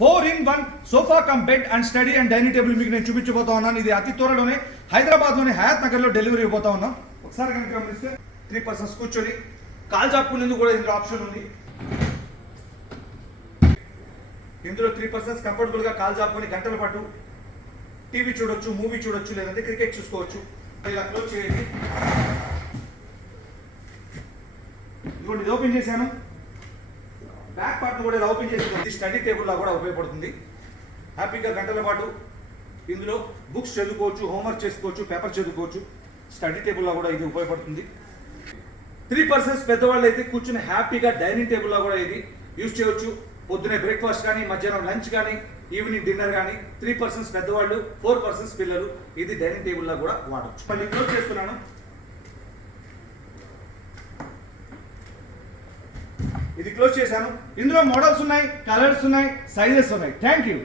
Four in one sofa cum bed and study and dining table మీకు నేను చూపించబోతా ఉన్నాను. ఇది అతి త్వరలోనే హైదరాబాద్లోని హయాత్ నగర్లో డెలివరీ ఇవ్వబోతా ఉన్నాం. ఒకసారి కనుక గమనిస్తే త్రీ పర్సన్స్ కూర్చొని కాల్ చాపుకునేందుకు కూడా ఇందులో ఆప్షన్ ఉంది. ఇందులో త్రీ పర్సన్స్ కంఫర్టబుల్గా కాల్ చాపుకొని గంటల పాటు టీవీ చూడొచ్చు మూవీ చూడొచ్చు లేదంటే క్రికెట్ చూసుకోవచ్చు. ఇలా క్లోజ్ చేయండి. ఇదిగోండి ఇది ఓపెన్ చేశాను. బ్యాక్ పార్ట్ కూడా ఇలా ఓపెన్ చేసి స్టడీ టేబుల్లా కూడా ఉపయోగపడుతుంది. హ్యాపీగా గంటల పాటు ఇందులో బుక్స్ చదువుకోవచ్చు హోంవర్క్ చేసుకోవచ్చు పేపర్ చదువుకోవచ్చు స్టడీ టేబుల్ లా కూడా ఇది ఉపయోగపడుతుంది. త్రీ పర్సన్స్ పెద్దవాళ్ళు అయితే కూర్చుని హ్యాపీగా డైనింగ్ టేబుల్ లా కూడా ఇది యూజ్ చేయవచ్చు. పొద్దునే బ్రేక్ఫాస్ట్ కానీ మధ్యాహ్నం లంచ్ కానీ ఈవినింగ్ డిన్నర్ కానీ త్రీ పర్సన్స్ పెద్దవాళ్ళు ఫోర్ పర్సన్స్ పిల్లలు ఇది డైనింగ్ టేబుల్లా కూడా వాడచ్చు. మళ్ళీ క్లోజ్ చేస్తున్నాను. ఇది క్లోజ్ చేశాను. ఇందులో మోడల్స్ ఉన్నాయి కలర్స్ ఉన్నాయి సైజెస్ ఉన్నాయి. Thank you